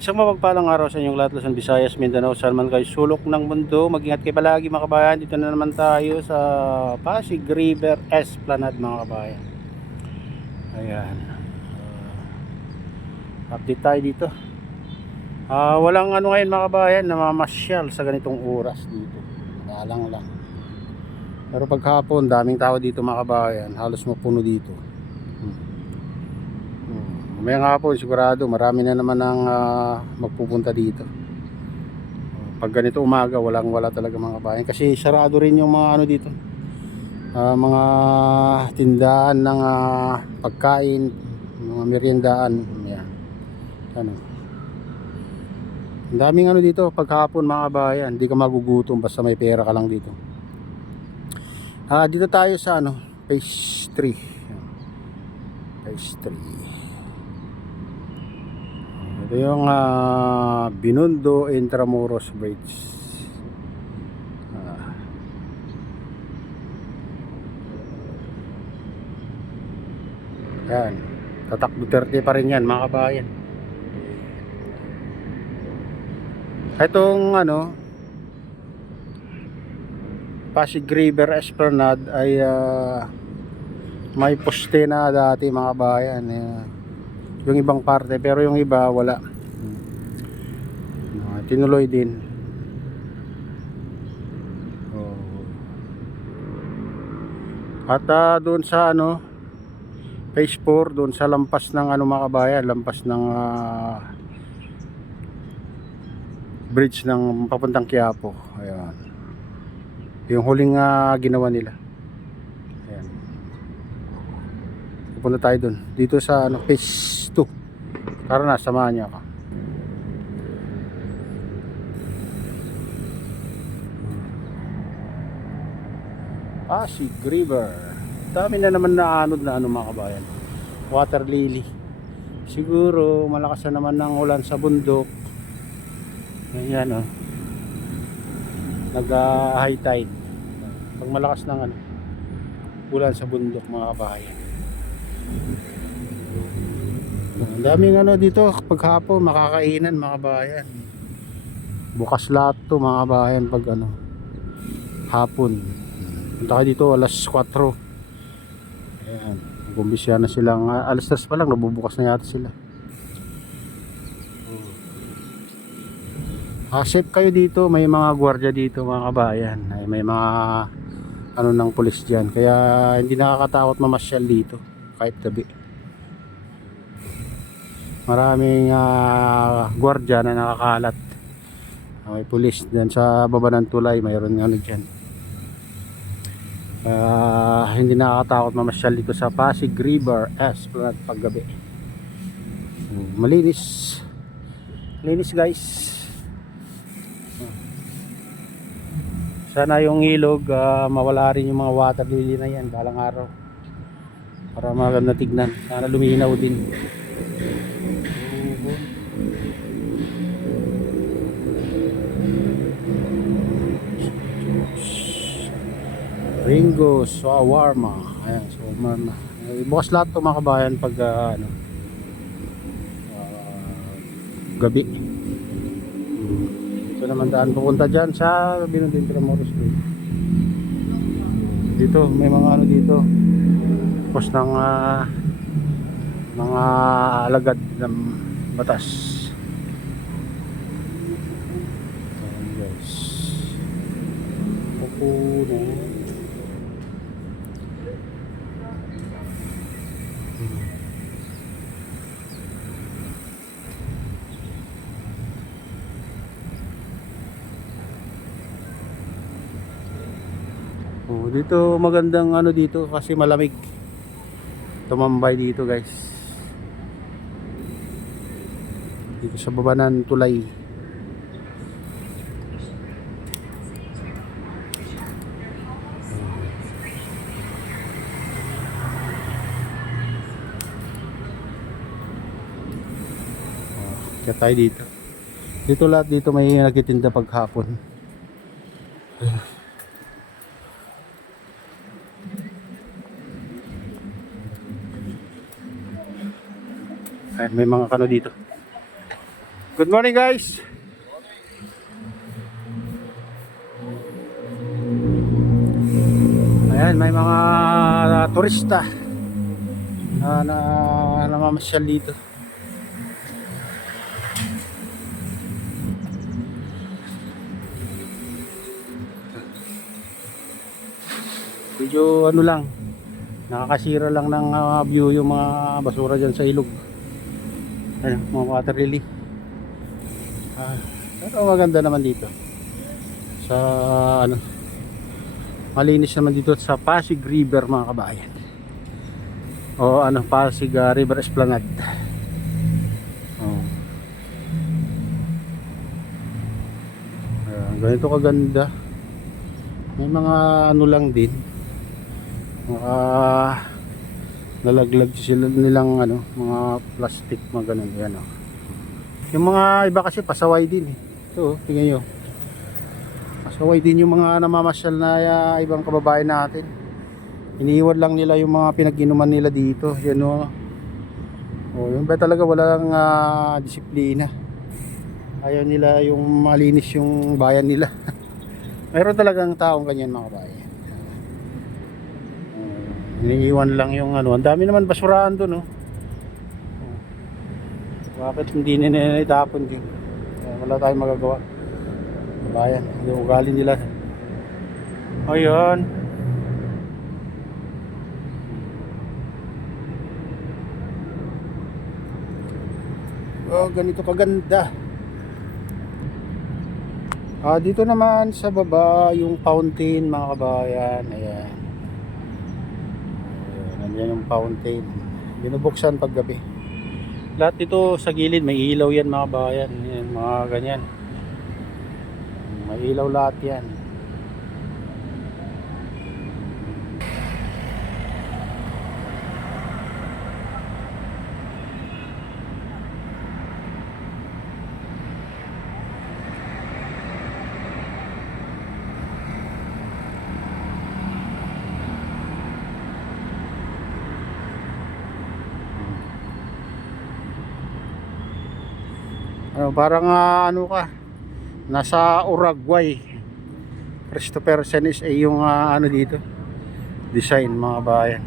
Isang mapagpalang araw sa inyong lahat, Luzon, Visayas, Mindanao, saan man kayo sulok ng mundo. Mag-ingat kayo palagi mga kabayan. Dito na naman tayo sa Pasig River Esplanade mga kabayan. Ayan. Update tayo dito. Walang ano ngayon mga kabayan, namamasyal sa ganitong oras dito. Malang lang. Pero paghapon, daming tao dito mga kabayan. Halos mapuno dito. Mamayang hapon sigurado marami na naman ang magpupunta dito. Pag ganito umaga wala talaga mga kabayan kasi sarado rin yung mga ano dito, mga tindahan ng pagkain, mga meriendaan. Yan. Ano, ang daming ano dito paghapon mga kabayan, hindi ka magugutom basta may pera ka lang dito. Dito tayo sa ano, phase 3. Phase 3. Ito yung Binondo Intramuros Bridge. Yan. Tatak Duterte pa rin yan mga kabayan. Itong ano, Pasig River Esplanade ay may poste na dati mga kabayan. Yung ibang parte pero yung iba wala. Tinuloy din. At doon sa ano phase 4, doon sa lampas ng ano mga kabayan, lampas ng bridge ng papuntang Quiapo. Ayan. Yung huling ginawa nila. Ayan. Pupunta tayo doon. Dito sa ano phase 2. Tara na, samahan niyo ako. Pasig River. Dami na naman na anod na ano mga kabayan. Water lily. Siguro malakas na naman ng ulan sa bundok. Ayan oh. Nag high tide. Pag malakas ng ano, ulan sa bundok mga kabayan. Ang daming ano dito paghapon makakainan mga kabayan. Bukas lahat to mga kabayan pag ano hapon. Punta ka dito alas 4. Ayan, gumbisya na silang alas 3 pa lang nabubukas na yata sila. Safe kayo dito, may mga gwardiya dito mga kabayan. Ay, may mga ano ng pulis diyan kaya hindi nakakatakot mamasyal dito kahit gabi. Maraming gwardiya na nakakalat. May pulis diyan sa baba ng tulay, mayroon nga ano diyan. Hindi nakakatakot mamasyal dito sa Pasig River Esplanade paggabi. Malinis. Linis guys. Sana yung ilog mawala rin yung mga water lily na yan balang araw para maganda tignan. Sana luminaw din. Ringo Shawarma. Ayan, shawarma. Bukas lahat ito mga kabayan pag ano, gabi. Ito naman daan pupunta dyan sa Binondo Intramuros Bridge. Dito may mga ano dito pos ng mga alagad ng batas. Ayan guys, pupuno. Dito magandang ano dito kasi malamig tumambay dito guys, dito sa baba ng tulay. Kaya tayo dito lahat dito may nagtitinda paghapon. Ay, may mga kano dito. Good morning guys. Ayan, may mga turista na namamasyal dito. Medyo ano lang, nakakasira lang ng view yung mga basura dyan sa ilog. Ayan, mga water lily. Pero maganda naman dito sa ano, malinis naman dito sa Pasig River mga kabayan, o ano, Pasig River Esplanade. Ganito kaganda. May mga ano lang din, mga nalaglag sila nilang ano, mga plastic, mga ganun. Yan, oh. Yung mga iba kasi pasaway din eh. Ito, tingnan nyo, pasaway din yung mga namamasyal na ibang kababayan natin. Iniiwan lang nila yung mga pinag-inuman nila dito. Yan, oh. Yun ba talaga walang disiplina. Ayaw nila yung malinis yung bayan nila. Meron talagang taong ganyan mga kabayan. Iniiwan lang yung ano. Ang dami naman basurahan doon, oh. Bakit hindi nila itapon din? Wala tayong magagawa. Kabayan, yung ugali nila. Ayun. Ganito kaganda. Dito naman sa baba yung fountain mga kabayan. Ayan. Nandiyan yung fountain. Binubuksan pag gabi. Lahat dito sa gilid may ilaw yan mga kabayan. Ayan, mga ganyan. May ilaw lahat yan. Parang ano ka, nasa Uruguay. Christopher Senis ay yung ano dito, design mga bayan.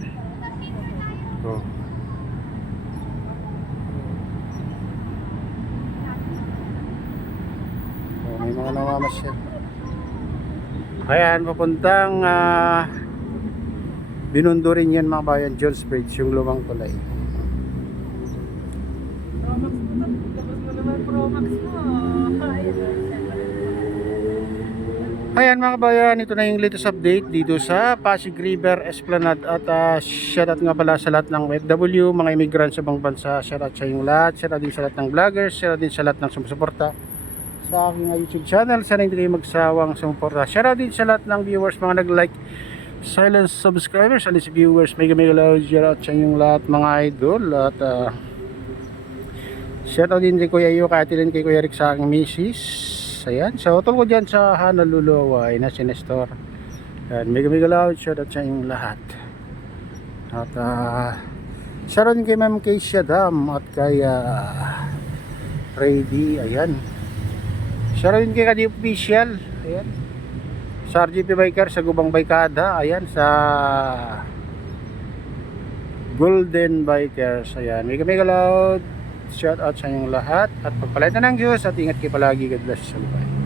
May mga namamasyal. Ayan, papuntang Binondo rin yan mga bayan, Jones Bridge, yung lumang tulay. Ayan mga kabayan, ito na yung latest update dito sa Pasig River Esplanade. At shoutout nga pala sa lahat ng OFW, mga immigrants sa ibang bansa. Shoutout sa inyong lahat, shoutout din sa lahat ng vloggers, shoutout din sa lahat ng sumusuporta sa aking YouTube channel. Sana hindi kayo magsawang sumuporta. Shoutout din sa lahat ng viewers, mga nag-like, silent subscribers, alis viewers, mega love, shoutout sa inyong lahat mga idol. At shoutout din kay Kuya Iyo, kay Atilin, kay Kuya Rick, sa aking misis. Ayan, so tungkol dyan sa Honolulu ay na si Nestor. Ayan, mega love, shoutout sa inyong lahat. At shoutout din kay Ma'am Keisha Dam at kay Ready. Ayan, shoutout din kay Kadi Official. Ayan, sa RGP Biker sa Gubang Baykada. Ayan, sa Golden Bikers. Ayan, mega love, shout out sa inyong lahat at pagpalain na ng Diyos at ingat kayo palagi. God bless. Salubay.